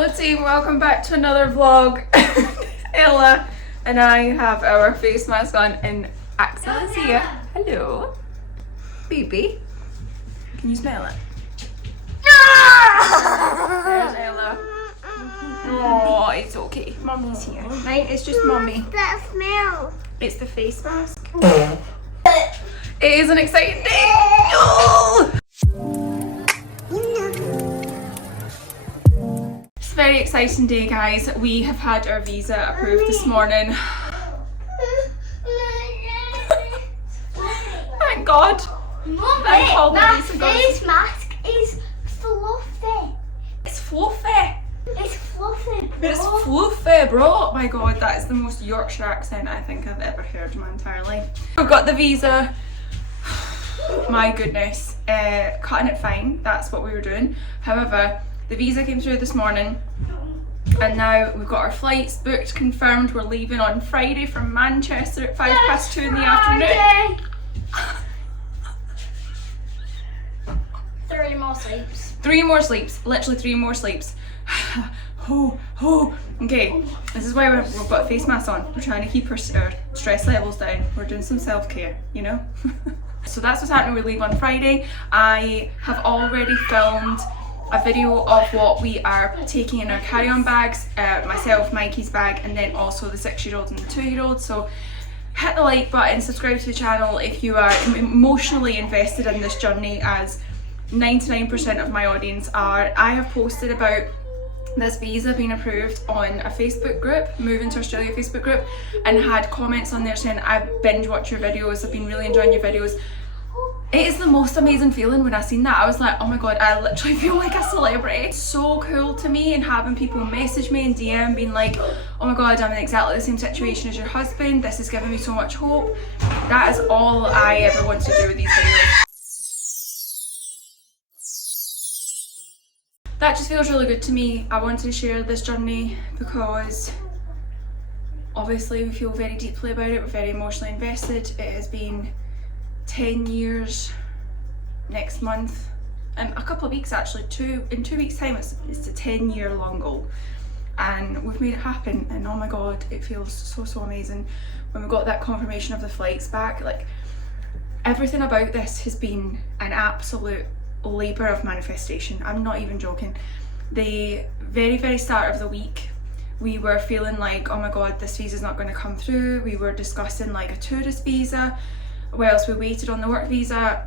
Hello team, welcome back to another vlog. Ella and I have our face mask on and Axel is here. Hello. Baby. Can you smell it? There's Ella. Oh, it's okay. Mummy's here. Right, it's just mummy. That smell. It's the face mask. It is an exciting day. Oh! It's a very exciting day, guys. We have had our visa approved this morning. Thank God. Thank all the visa gods. Face mask is fluffy. It's fluffy. It's fluffy, bro. It's fluffy, bro. Oh my God, that is the most Yorkshire accent I think I've ever heard in my entire life. We've got the visa. My goodness, cutting it fine, that's what we were doing. However, the visa came through this morning and now we've got our flights booked, confirmed. We're leaving on Friday from Manchester at 2:05 in the afternoon. 3 more sleeps. 3 more sleeps, literally 3 more sleeps. Okay, this is why we've got face masks on. We're trying to keep our stress levels down. We're doing some self-care, you know? So that's what's happening. We leave on Friday. I have already filmed a video of what we are taking in our carry-on bags, myself, Mikey's bag, and then also the 6-year-old and the 2-year-old. So hit the like button, subscribe to the channel if you are emotionally invested in this journey, as 99% of my audience are. I have posted about this visa being approved on a Facebook group, Moving to Australia Facebook group, and had comments on there saying, I binge watch your videos, I've been really enjoying your videos. It is the most amazing feeling when I seen that. I was like, oh my God, I literally feel like a celebrity. It's so cool to me, and having people message me and DM being like, oh my God, I'm in exactly the same situation as your husband, this is giving me so much hope. That is all I ever want to do with these videos. That just feels really good to me. I wanted to share this journey because obviously we feel very deeply about it, we're very emotionally invested. It has been 10 years next month, and a couple of weeks actually, in 2 weeks time it's a 10-year long goal, and we've made it happen. And oh my God, it feels so amazing. When we got that confirmation of the flights back, like, everything about this has been an absolute labour of manifestation. I'm not even joking. The very start of the week we were feeling like, oh my God, this visa's not going to come through. We were discussing like a tourist visa whilst we waited on the work visa,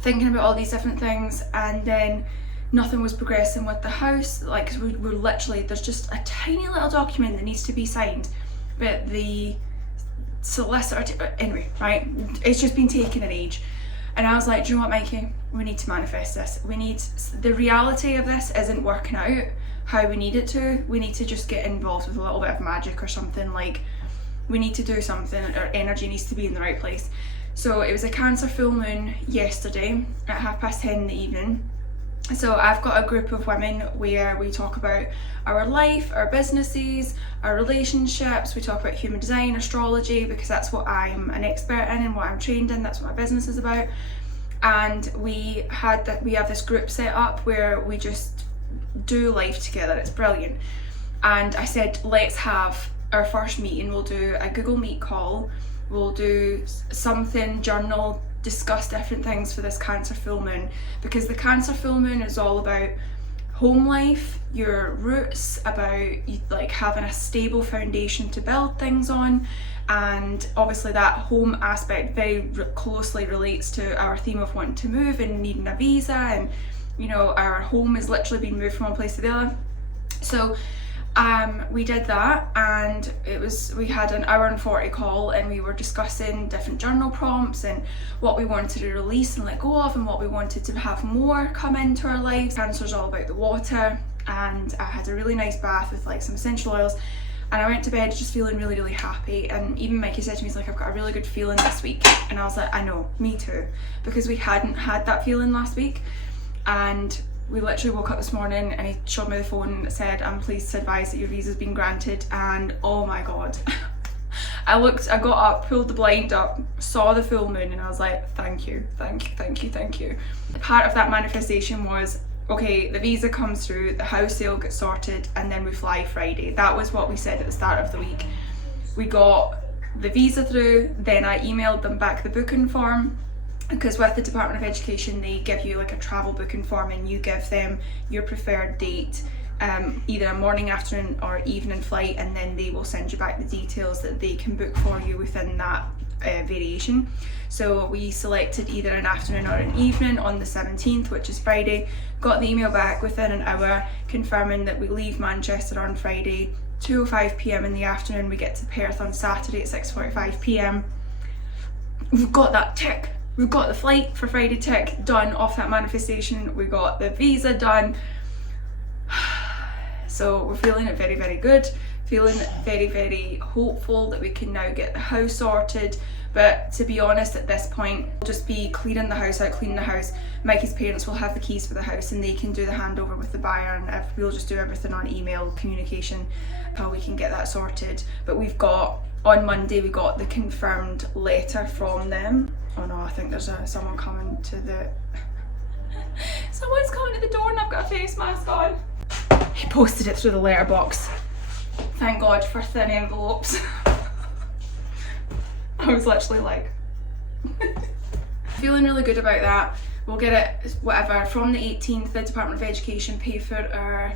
thinking about all these different things, and then nothing was progressing with the house. Like, we're literally, there's just a tiny little document that needs to be signed, but the solicitor, anyway, right, it's just been taking an age. And I was like, do you know what, Mikey? We need to manifest this. We need, the reality of this isn't working out how we need it to. We need to just get involved with a little bit of magic or something. Like, we need to do something. Our energy needs to be in the right place. So it was a Cancer full moon yesterday at 10:30 in the evening. So I've got a group of women where we talk about our life, our businesses, our relationships. We talk about human design, astrology, because that's what I'm an expert in and what I'm trained in. That's what my business is about. And we have this group set up where we just do life together. It's brilliant. And I said, let's have our first meeting. We'll do a Google Meet call. We'll do something, journal, discuss different things for this Cancer full moon, because the Cancer full moon is all about home life, your roots, about like having a stable foundation to build things on. And obviously that home aspect very closely relates to our theme of wanting to move and needing a visa, and you know, our home is literally being moved from one place to the other. So we did that, and we had an 1:40 call, and we were discussing different journal prompts and what we wanted to release and let go of, and what we wanted to have more come into our lives. Cancer's all about the water, and I had a really nice bath with like some essential oils, and I went to bed just feeling really happy. And even Mikey said to me, he's like, I've got a really good feeling this week, and I was like, I know, me too, because we hadn't had that feeling last week. And we literally woke up this morning and he showed me the phone and it said, I'm pleased to advise that your visa's been granted. And oh my God, I got up, pulled the blind up, saw the full moon, and I was like, thank you. Part of that manifestation was okay, the visa comes through, the house sale gets sorted, and then we fly Friday. That was what we said at the start of the week. We got the visa through, then I emailed them back the booking form, because with the Department of Education they give you like a travel booking form and you give them your preferred date, either a morning, afternoon or evening flight, and then they will send you back the details that they can book for you within that variation. So we selected either an afternoon or an evening on the 17th, which is Friday. Got the email back within an hour confirming that we leave Manchester on Friday 2:05 p.m. in the afternoon. We get to Perth on Saturday at 6:45 p.m. We've got that tick. We've got the flight for Friday tick done off that manifestation. We got the visa done. So we're feeling it very, very good. Feeling very, very hopeful that we can now get the house sorted. But to be honest, at this point, we'll just be clearing the house out, cleaning the house. Mikey's parents will have the keys for the house and they can do the handover with the buyer, and if we'll just do everything on email communication, how we can get that sorted. But we've got, on Monday, we got the confirmed letter from them. Oh no, I think there's someone coming to the... Someone's coming to the door and I've got a face mask on. He posted it through the letterbox. Thank God for thin envelopes. I was literally like... Feeling really good about that. We'll get it, whatever, from the 18th, the Department of Education pay for our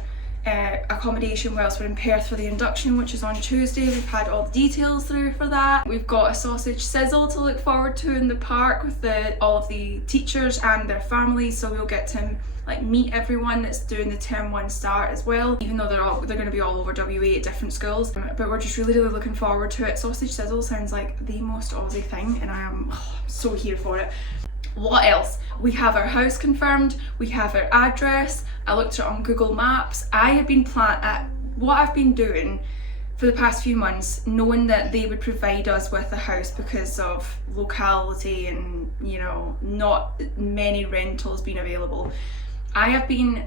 accommodation whilst we're in Perth for the induction, which is on Tuesday. We've had all the details through for that. We've got a sausage sizzle to look forward to in the park with all of the teachers and their families, so we'll get to like meet everyone that's doing the term 1 start as well, even though they're going to be all over WA at different schools. But we're just really, really looking forward to it. Sausage sizzle sounds like the most Aussie thing and I am so here for it. What else? We have our house confirmed, we have our address. I looked it on Google Maps. I had been what I've been doing for the past few months, knowing that they would provide us with a house because of locality and, you know, not many rentals being available. I have been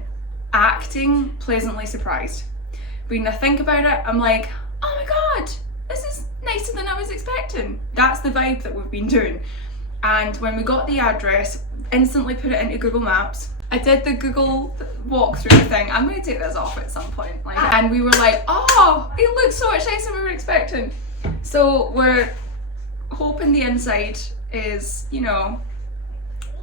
acting pleasantly surprised. When I think about it, I'm like, oh my God, this is nicer than I was expecting. That's the vibe that we've been doing. And when we got the address, instantly put it into Google Maps. I did the Google walkthrough thing. I'm going to take this off at some point. And we were like, oh, it looks so much nicer than we were expecting. So we're hoping the inside is, you know,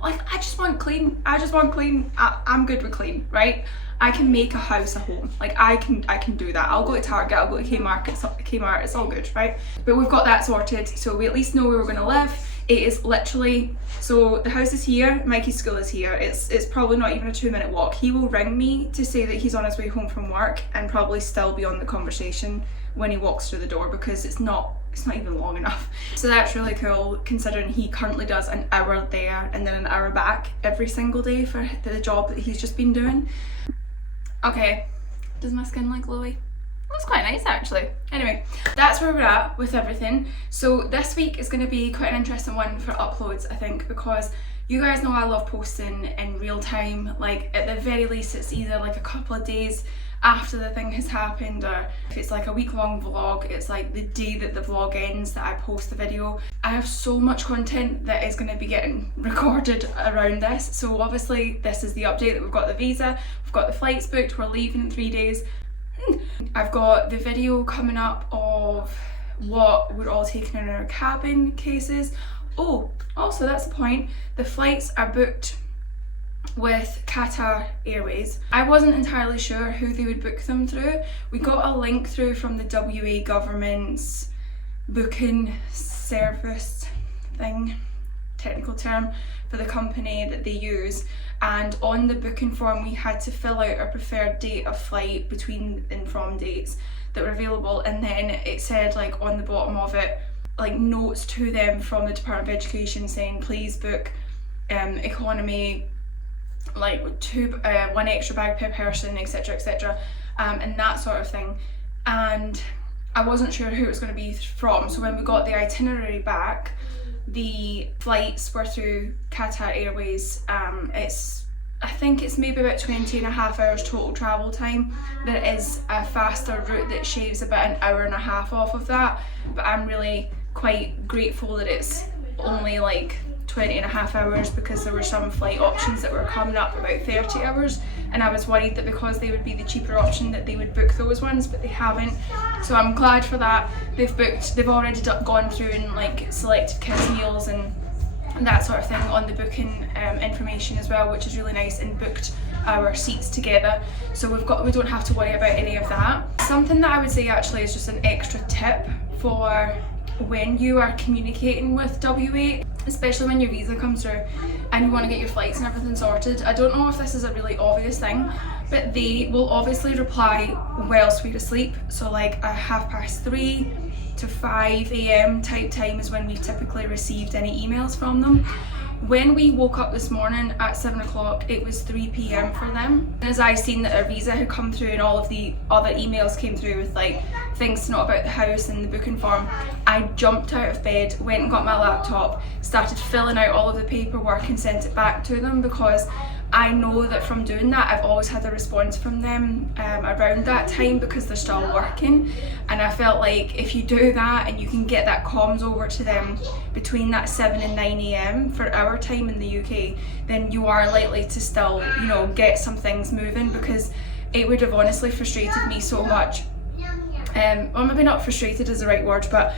like, I just want clean. I'm good with clean, right? I can make a house a home. Like I can do that. I'll go to Target, I'll go to Kmart, it's all good, right? But we've got that sorted, so we at least know where we're gonna live. It is literally, so the house is here, Mikey's school is here. It's probably not even a 2-minute walk. He will ring me to say that he's on his way home from work and probably still be on the conversation when he walks through the door, because it's not even long enough. So that's really cool, considering he currently does an hour there and then an hour back every single day for the job that he's just been doing. Okay, does my skin look glowy? That's quite nice actually. Anyway, that's where we're at with everything. So this week is going to be quite an interesting one for uploads, I think, because you guys know I love posting in real time. Like at the very least it's either like a couple of days after the thing has happened, or if it's like a week-long vlog, it's like the day that the vlog ends that I post the video. I have so much content that is going to be getting recorded around this. So obviously this is the update that we've got the visa, we've got the flights booked, we're leaving in 3 days. I've got the video coming up of what we're all taking in our cabin cases. Oh, also that's the point, the flights are booked with Qatar Airways. I wasn't entirely sure who they would book them through. We got a link through from the WA government's booking service thing, technical term for the company that they use, and on the booking form we had to fill out our preferred date of flight between and from dates that were available, and then it said like on the bottom of it like notes to them from the Department of Education saying please book economy, like 1 extra bag per person, etc, etc, and that sort of thing. And I wasn't sure who it was going to be from, so when we got the itinerary back, the flights were through Qatar Airways. I think it's maybe about 20.5 hours total travel time. There is a faster route that shaves about an hour and a half off of that, but I'm really quite grateful that it's only like 20.5 hours because there were some flight options that were coming up about 30 hours, and I was worried that because they would be the cheaper option that they would book those ones, but they haven't. So I'm glad for that. They've already gone through and like selected kids meals and that sort of thing on the booking information as well, which is really nice, and booked our seats together, so we don't have to worry about any of that. Something that I would say actually is just an extra tip for when you are communicating with WA, especially when your visa comes through and you want to get your flights and everything sorted. I don't know if this is a really obvious thing, but they will obviously reply whilst we're asleep, so like a 3:30 to 5 a.m. type time is when we've typically received any emails from them. When we woke up this morning at 7 o'clock, it was 3 p.m. for them. And as I seen that our visa had come through and all of the other emails came through with like things to know about the house and the booking form, I jumped out of bed, went and got my laptop, started filling out all of the paperwork and sent it back to them, because I know that from doing that I've always had a response from them around that time because they're still working, and I felt like if you do that and you can get that comms over to them between that 7 and 9 a.m. for our time in the UK, then you are likely to still, you know, get some things moving, because it would have honestly frustrated me so much. Well, maybe not frustrated is the right word, but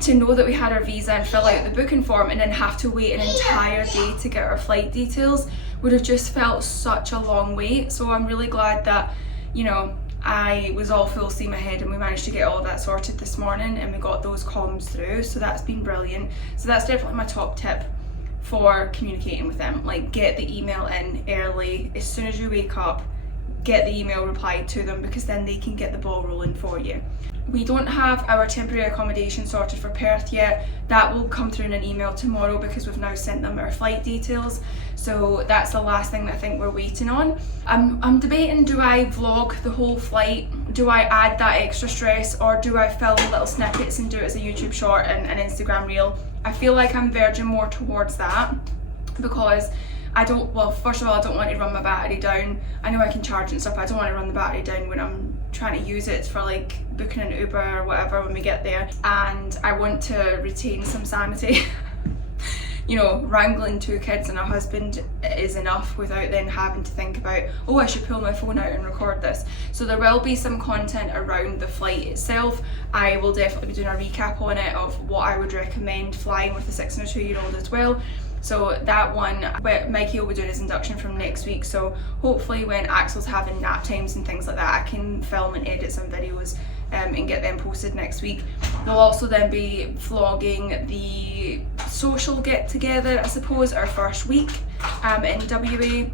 to know that we had our visa and fill out the booking form and then have to wait an entire day to get our flight details would have just felt such a long wait. So I'm really glad that, you know, I was all full steam ahead and we managed to get all of that sorted this morning and we got those comms through, so that's been brilliant. So that's definitely my top tip for communicating with them. Like, get the email in early, as soon as you wake up, get the email replied to them, because then they can get the ball rolling for you. We don't have our temporary accommodation sorted for Perth yet. That will come through in an email tomorrow because we've now sent them our flight details. So that's the last thing that I think we're waiting on. I'm debating, do I vlog the whole flight? Do I add that extra stress, or do I film little snippets and do it as a YouTube short and an Instagram reel? I feel like I'm verging more towards that, because well, first of all, I don't want to run my battery down. I know I can charge it and stuff, but I don't want to run the battery down when I'm trying to use it for like booking an Uber or whatever when we get there. And I want to retain some sanity. You know, wrangling 2 kids and a husband is enough without then having to think about, oh, I should pull my phone out and record this. So there will be some content around the flight itself. I will definitely be doing a recap on it of what I would recommend flying with a 6 and a 2-year-old as well. So that one, but Mikey will be doing his induction from next week, so hopefully when Axel's having nap times and things like that, I can film and edit some videos and get them posted next week. We'll also then be vlogging the social get together, I suppose, our first week in WA,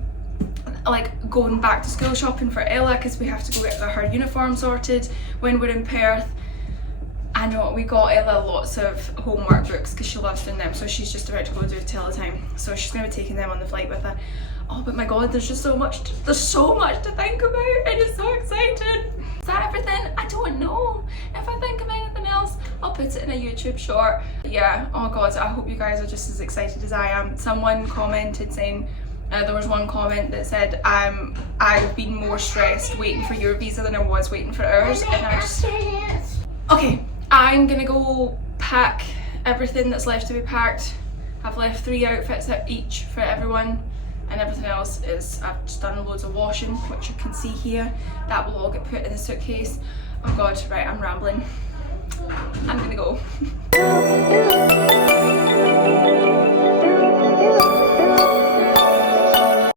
like going back to school shopping for Ella, because we have to go get her uniform sorted when we're in Perth. I know we got Ella lots of homework books because she loves doing them, so she's just about to go do Teletime, so she's going to be taking them on the flight with her. Oh, but my god, there's just so much to think about, and it's so exciting. Is that everything? I don't know. If I think of anything else, I'll put it in a YouTube short. Yeah, oh god, I hope you guys are just as excited as I am. Someone commented saying, there was one comment that said, I've been more stressed waiting for your visa than I was waiting for ours, and I just... Okay, I'm gonna go pack everything that's left to be packed. I've left 3 outfits each for everyone, and everything else is, I've just done loads of washing, which you can see here. That will all get put in the suitcase. Oh god, right, I'm rambling. I'm gonna go.